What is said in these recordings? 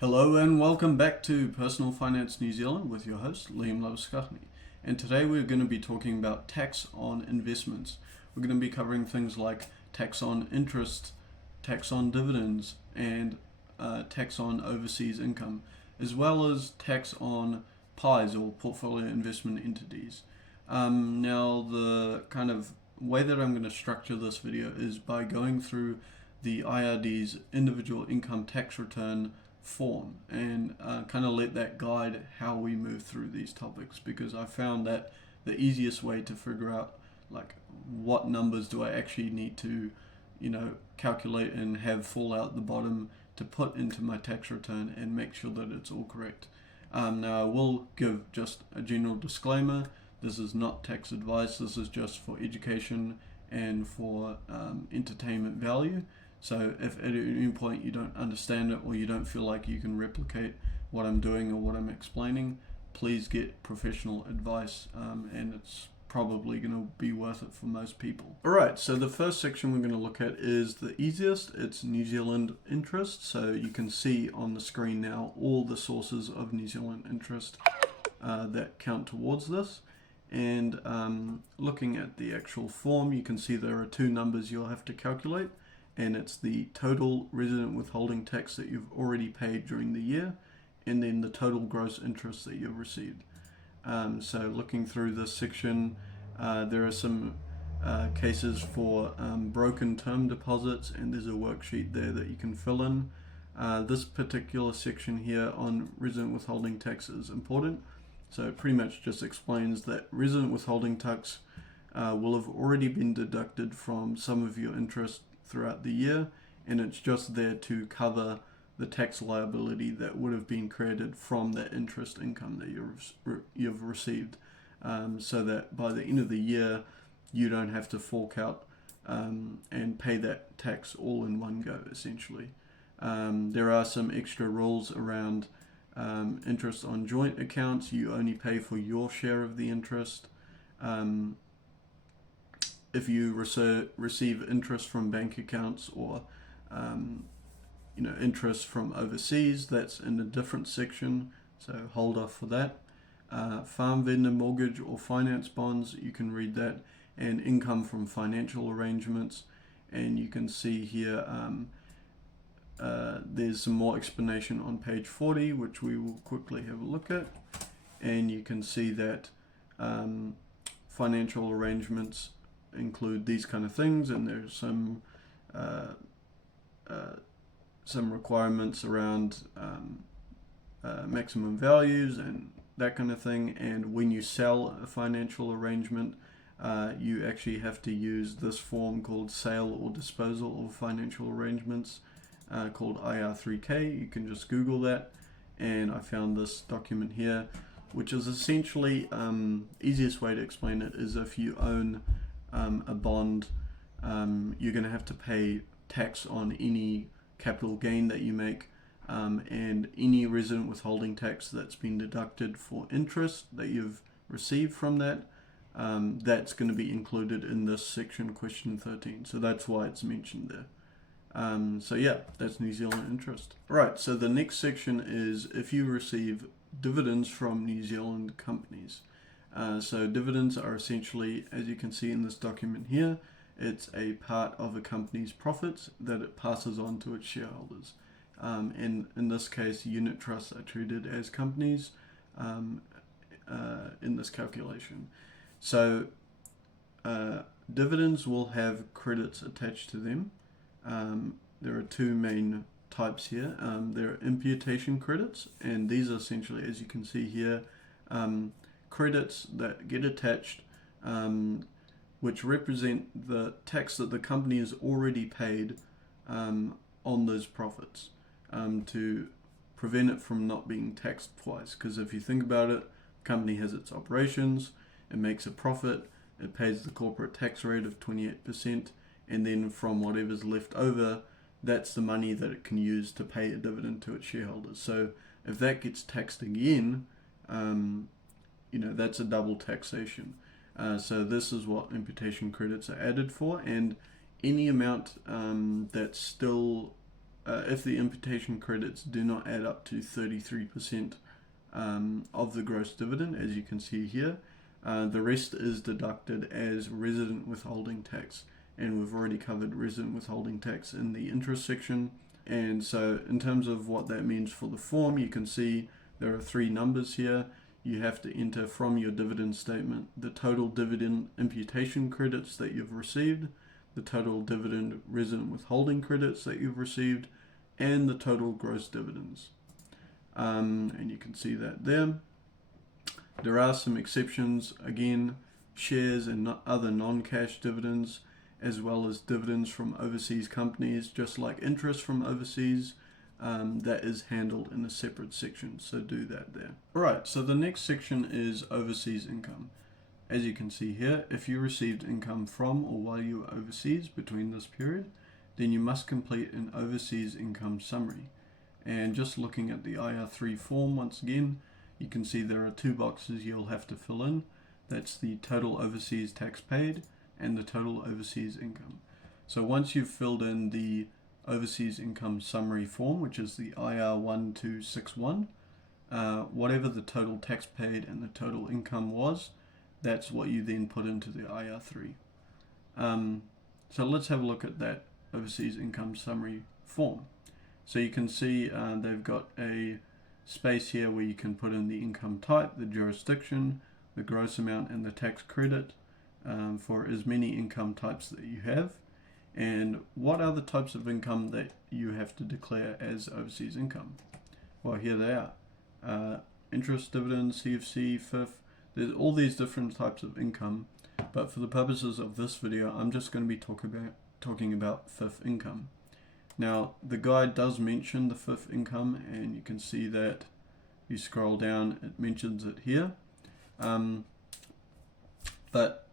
Hello and welcome back to Personal Finance New Zealand with your host Liam Labuschagne. And today we're going to be talking about tax on investments. We're going to be covering things like tax on interest, tax on dividends, and tax on overseas income, as well as tax on PIEs or portfolio investment entities. Now the kind of way that I'm going to structure this video is by going through the IRD's individual income tax return form and kind of let that guide how we move through these topics, because I found that the easiest way to figure out like what numbers do I actually need to calculate and have fall out the bottom to put into my tax return and make sure that it's all correct. Now I will give just a general disclaimer: this is not tax advice, this is just for education and for entertainment value. So if at any point you don't understand it or you don't feel like you can replicate what I'm doing or what I'm explaining, please get professional advice, and it's probably going to be worth it for most people. Alright, so the first section we're going to look at is the easiest. It's New Zealand interest. So you can see on the screen now all the sources of New Zealand interest that count towards this. And looking at the actual form, you can see there are two numbers you'll have to calculate. And it's the total resident withholding tax that you've already paid during the year, and then the total gross interest that you've received. So looking through this section, there are some cases for broken term deposits, and there's a worksheet there that you can fill in. This particular section here on resident withholding tax is important. So it pretty much just explains that resident withholding tax will have already been deducted from some of your interest throughout the year, and it's just there to cover the tax liability that would have been created from that interest income that you've received, so that by the end of the year you don't have to fork out and pay that tax all in one go, essentially. There are some extra rules around interest on joint accounts. You only pay for your share of the interest. If you receive interest from bank accounts or interest from overseas, that's in a different section, so hold off for that. Farm vendor mortgage or finance bonds, you can read that, and income from financial arrangements. And you can see here there's some more explanation on page 40, which we will quickly have a look at. And you can see that financial arrangements include these kind of things, and there's some requirements around maximum values and that kind of thing. And when you sell a financial arrangement, you actually have to use this form called sale or disposal of financial arrangements, called IR3K. You can just Google that, and I found this document here, which is essentially easiest way to explain it is if you own a bond, you're going to have to pay tax on any capital gain that you make, and any resident withholding tax that's been deducted for interest that you've received from that, that's going to be included in this section, question 13. So that's why it's mentioned there. So yeah, that's New Zealand interest. Right, so the next section is if you receive dividends from New Zealand companies. So dividends are essentially, as you can see in this document here, it's a part of a company's profits that it passes on to its shareholders. And in this case, unit trusts are treated as companies in this calculation. So dividends will have credits attached to them. There are two main types here. There are imputation credits, and these are essentially, as you can see here, credits that get attached, which represent the tax that the company has already paid on those profits, to prevent it from not being taxed twice. Because if you think about it, the company has its operations, it makes a profit, it pays the corporate tax rate of 28%, and then from whatever's left over, that's the money that it can use to pay a dividend to its shareholders. So if that gets taxed again, that's a double taxation. So this is what imputation credits are added for, and any amount that's still if the imputation credits do not add up to 33% of the gross dividend, as you can see here. The rest is deducted as resident withholding tax, and we've already covered resident withholding tax in the interest section. And so in terms of what that means for the form, you can see there are three numbers here. You have to enter from your dividend statement the total dividend imputation credits that you've received, the total dividend resident withholding credits that you've received, and the total gross dividends. And you can see that there. There are some exceptions, again, shares and other non-cash dividends, as well as dividends from overseas companies, just like interest from overseas. That is handled in a separate section, so do that there. Alright, so the next section is overseas income. As you can see here, if you received income from or while you were overseas between this period, then you must complete an overseas income summary. And just looking at the IR3 form once again, you can see there are two boxes you'll have to fill in. That's the total overseas tax paid and the total overseas income. So once you've filled in the overseas income summary form, which is the IR1261, whatever the total tax paid and the total income was, that's what you then put into the IR3. So let's have a look at that overseas income summary form. So you can see they've got a space here where you can put in the income type, the jurisdiction, the gross amount, and the tax credit for as many income types that you have. And what are the types of income that you have to declare as overseas income? Well, here they are. Interest, dividends, CFC, FIF. There's all these different types of income, but for the purposes of this video, I'm just going to be talking about FIF income. Now, the guide does mention the FIF income, and you can see that you scroll down, it mentions it here. But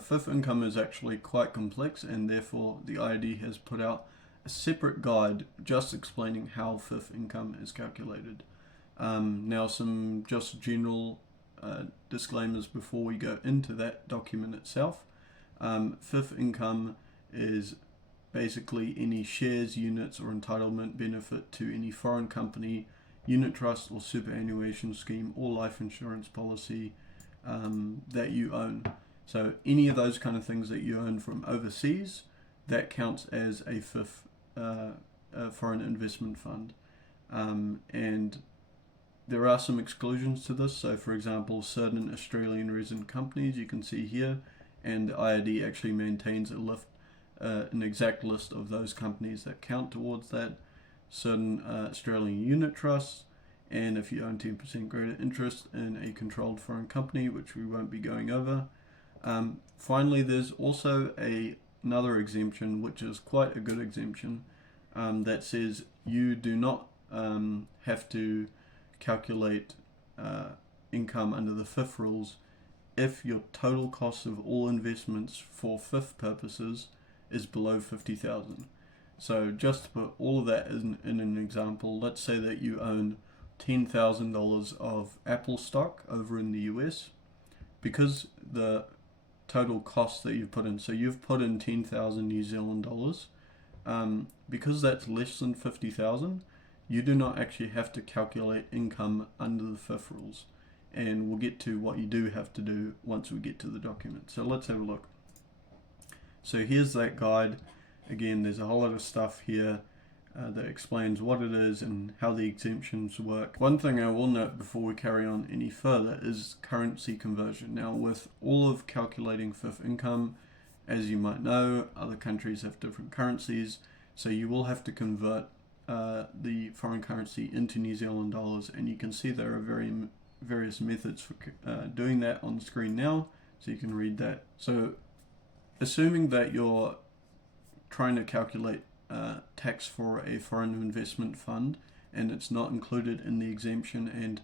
FIF income is actually quite complex, and therefore the IRD has put out a separate guide just explaining how FIF income is calculated. Now, some just general disclaimers before we go into that document itself. FIF income is basically any shares, units, or entitlement benefit to any foreign company, unit trust, or superannuation scheme, or life insurance policy that you own. So any of those kind of things that you own from overseas, that counts as a FIF, foreign investment fund. And there are some exclusions to this. So for example, certain Australian resident companies, you can see here, and the IRD actually maintains an exact list of those companies that count towards that. Certain Australian unit trusts, and if you own 10% greater interest in a controlled foreign company, which we won't be going over. Finally, there's also another exemption, which is quite a good exemption, that says you do not have to calculate income under the FIF rules if your total cost of all investments for FIF purposes is below $50,000. So just to put all of that in an example, let's say that you own $10,000 of Apple stock over in the US. Because the total cost that you've put in, so you've put in 10,000 New Zealand dollars, because that's less than 50,000, you do not actually have to calculate income under the FIF rules. And we'll get to what you do have to do once we get to the document. So let's have a look. So here's that guide. Again, there's a whole lot of stuff here that explains what it is and how the exemptions work. One thing I will note before we carry on any further is currency conversion. Now, with all of calculating FIF income, as you might know, other countries have different currencies, so you will have to convert the foreign currency into New Zealand dollars, and you can see there are various methods for doing that on the screen now, so you can read that. So assuming that you're trying to calculate tax for a foreign investment fund and it's not included in the exemption, and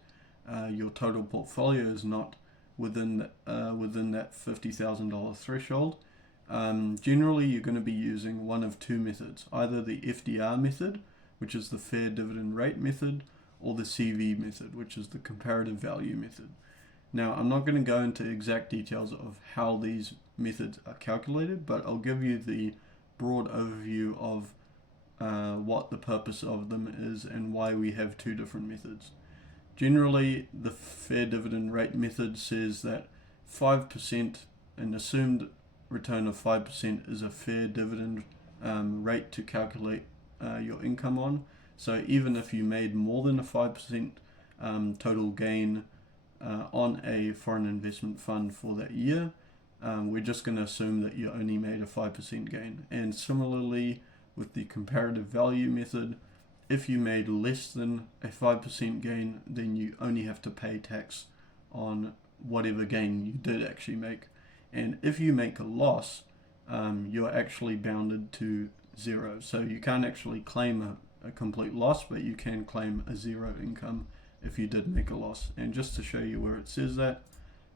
your total portfolio is not within that $50,000 threshold, generally you're going to be using one of two methods, either the FDR method, which is the fair dividend rate method, or the CV method, which is the comparative value method. Now, I'm not going to go into exact details of how these methods are calculated, but I'll give you the broad overview of what the purpose of them is and why we have two different methods. Generally, the fair dividend rate method says that 5%, an assumed return of 5% is a fair dividend rate to calculate your income on. So even if you made more than a 5% total gain on a foreign investment fund for that year, we're just going to assume that you only made a 5% gain. And similarly, with the comparative value method, if you made less than a 5% gain, then you only have to pay tax on whatever gain you did actually make. And if you make a loss, you're actually bounded to zero. So you can't actually claim a complete loss, but you can claim a zero income if you did make a loss. And just to show you where it says that,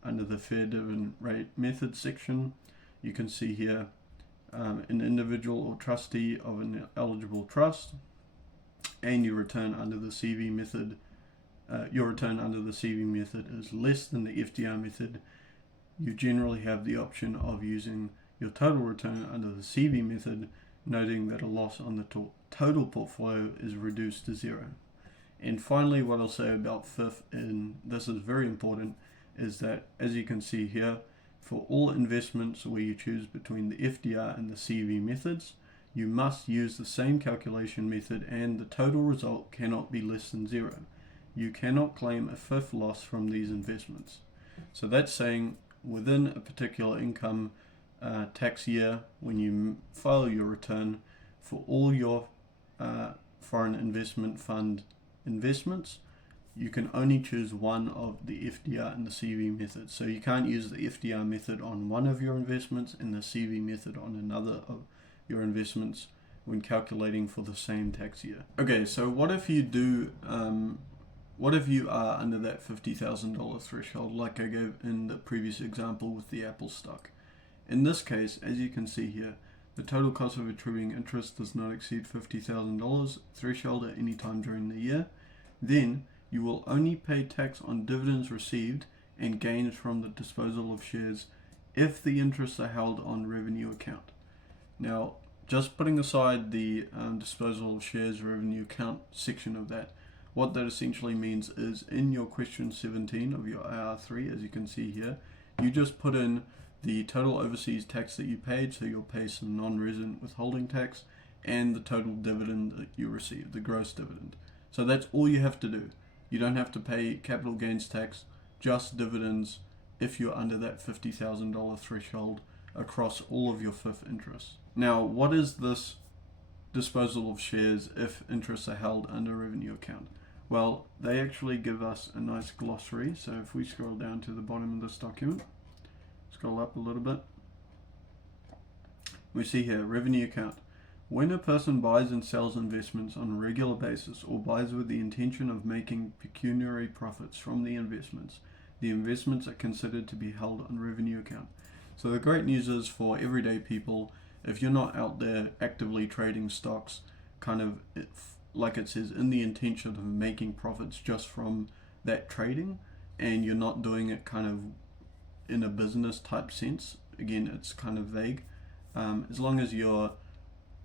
under the fair dividend rate method section, you can see here an individual or trustee of an eligible trust, and your return under the CV method, your return under the CV method is less than the FDR method. You generally have the option of using your total return under the CV method, noting that a loss on the total portfolio is reduced to zero. And finally, what I'll say about FIF, and this is very important, is that, as you can see here, for all investments where you choose between the FDR and the CV methods, you must use the same calculation method and the total result cannot be less than zero. You cannot claim a FIF loss from these investments. So that's saying within a particular income tax year, when you file your return for all your foreign investment fund investments, you can only choose one of the FDR and the CV method. So you can't use the FDR method on one of your investments and the CV method on another of your investments when calculating for the same tax year. Okay, so what if you do, what if you are under that $50,000 threshold, like I gave in the previous example with the Apple stock? In this case, as you can see here, the total cost of attributing interest does not exceed $50,000 threshold at any time during the year. Then you will only pay tax on dividends received and gains from the disposal of shares if the interests are held on revenue account. Now, just putting aside the disposal of shares revenue account section of that, what that essentially means is in your question 17 of your IR3, as you can see here, you just put in the total overseas tax that you paid, so you'll pay some non-resident withholding tax, and the total dividend that you received, the gross dividend. So that's all you have to do. You don't have to pay capital gains tax, just dividends if you're under that $50,000 threshold across all of your FIF interests. Now, what is this disposal of shares if interests are held under revenue account? Well, they actually give us a nice glossary. So if we scroll down to the bottom of this document, scroll up a little bit, we see here revenue account. When a person buys and sells investments on a regular basis or buys with the intention of making pecuniary profits from the investments are considered to be held on revenue account. So the great news is for everyday people, if you're not out there actively trading stocks, kind of like it says, in the intention of making profits just from that trading, and you're not doing it kind of in a business type sense, again, it's kind of vague, as long as you're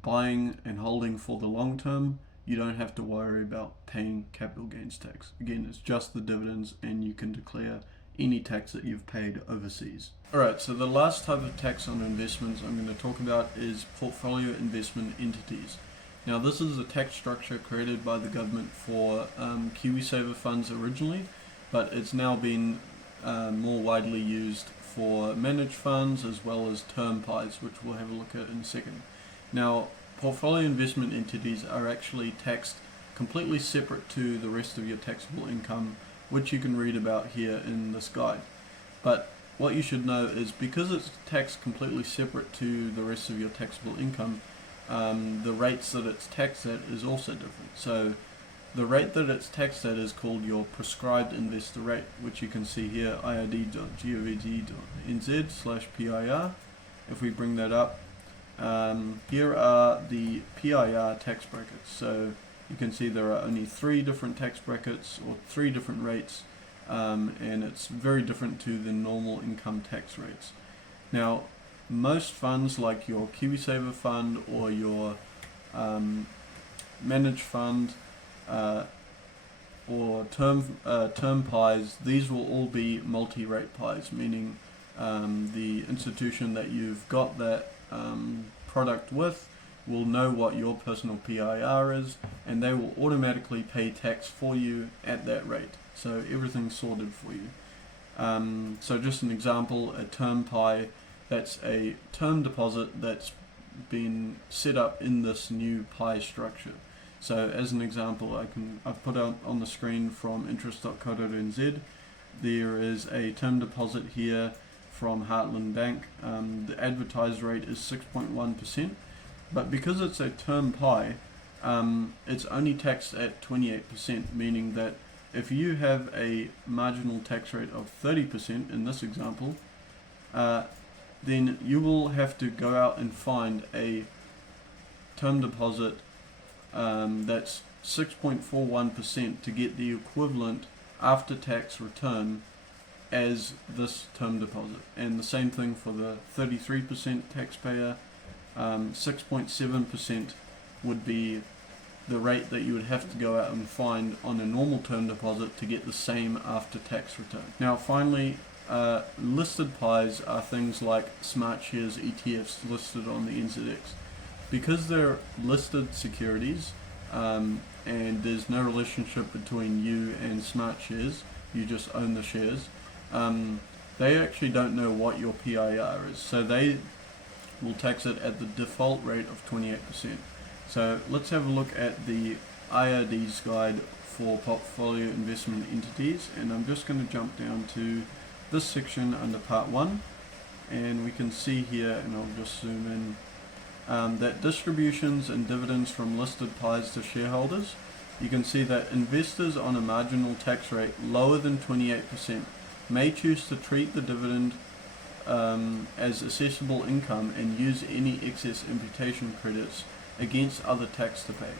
buying and holding for the long term, you don't have to worry about paying capital gains tax. Again, it's just the dividends, and you can declare any tax that you've paid overseas. Alright, so the last type of tax on investments I'm going to talk about is portfolio investment entities. Now, this is a tax structure created by the government for KiwiSaver funds originally, but it's now been more widely used for managed funds as well as term pies, which we'll have a look at in a second. Now, portfolio investment entities are actually taxed completely separate to the rest of your taxable income, which you can read about here in this guide. But what you should know is because it's taxed completely separate to the rest of your taxable income, the rates that it's taxed at is also different. So the rate that it's taxed at is called your prescribed investor rate, which you can see here, ird.gov.nz/PIR. If we bring that up, here are the PIR tax brackets. So you can see there are only 3 different tax brackets or 3 different rates, and it's very different to the normal income tax rates. Now, most funds like your KiwiSaver fund or your managed fund, or term pies, these will all be multi-rate pies, meaning the institution that you've got that product with will know what your personal PIR is, and they will automatically pay tax for you at that rate. So everything's sorted for you. So just an example, a term pie, that's a term deposit that's been set up in this new pie structure. So as an example, I've put out on the screen from interest.co.nz. There is a term deposit here from Heartland Bank. The advertised rate is 6.1%, but because it's a term pie, it's only taxed at 28%, meaning that if you have a marginal tax rate of 30% in this example, then you will have to go out and find a term deposit that's 6.41% to get the equivalent after-tax return as this term deposit. And the same thing for the 33% taxpayer. 6.7% would be the rate that you would have to go out and find on a normal term deposit to get the same after-tax return. Now finally, listed pies are things like smart shares ETFs listed on the NZX. Because they're listed securities, and there's no relationship between you and smart shares, you just own the shares, they actually don't know what your PIR is, so they will tax it at the default rate of 28%. So let's have a look at the IRD's guide for portfolio investment entities, and I'm just going to jump down to this section under part 1, and we can see here, and I'll just zoom in, that distributions and dividends from listed pies to shareholders, you can see that investors on a marginal tax rate lower than 28% may choose to treat the dividend as assessable income and use any excess imputation credits against other tax to pay.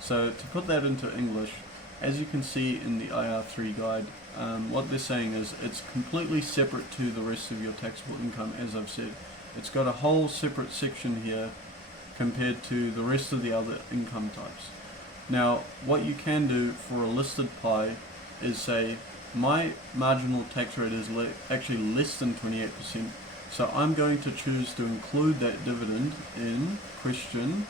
So to put that into English, as you can see in the IR3 guide, what they're saying is it's completely separate to the rest of your taxable income. As I've said, it's got a whole separate section here compared to the rest of the other income types. Now what you can do for a listed pie is say, my marginal tax rate is actually less than 28%, so I'm going to choose to include that dividend in question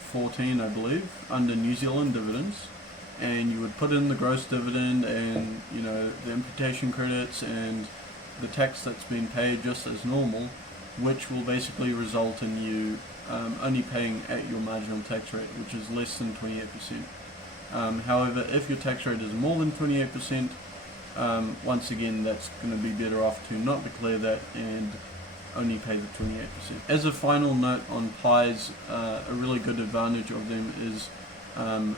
14, I believe, under New Zealand dividends, and you would put in the gross dividend and the imputation credits and the tax that's been paid just as normal, which will basically result in you only paying at your marginal tax rate, which is less than 28%. However, if your tax rate is more than 28%, once again, that's going to be better off to not declare that and only pay the 28%. As a final note on pies, a really good advantage of them is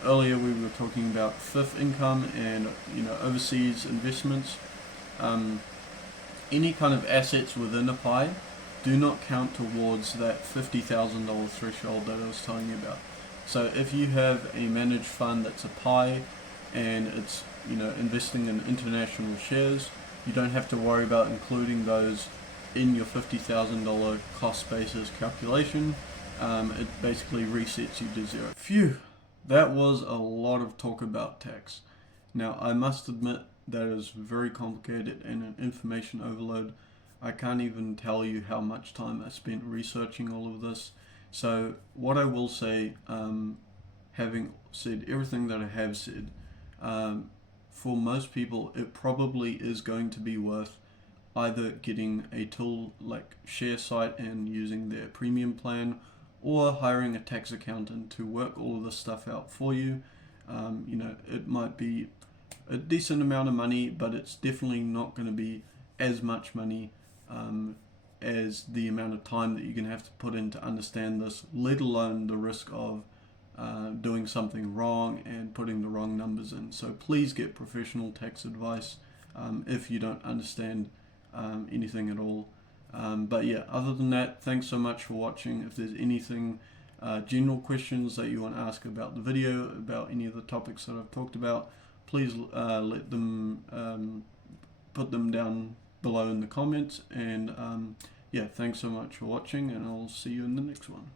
earlier we were talking about FIF income and overseas investments. Any kind of assets within a pie do not count towards that $50,000 threshold that I was telling you about. So if you have a managed fund that's a pie and it's investing in international shares, you don't have to worry about including those in your $50,000 cost basis calculation. It basically resets you to zero. Phew, that was a lot of talk about tax. Now I must admit that is very complicated and an information overload. I can't even tell you how much time I spent researching all of this. So what I will say, having said everything that I have said, for most people it probably is going to be worth either getting a tool like ShareSite and using their premium plan, or hiring a tax accountant to work all of this stuff out for you. It might be a decent amount of money, but it's definitely not going to be as much money as the amount of time that you're going to have to put in to understand this, let alone the risk of doing something wrong and putting the wrong numbers in. So please get professional tax advice if you don't understand anything at all. But yeah, other than that, thanks so much for watching. If there's anything, general questions that you want to ask about the video, about any of the topics that I've talked about, please let them put them down below in the comments. And yeah, thanks so much for watching, and I'll see you in the next one.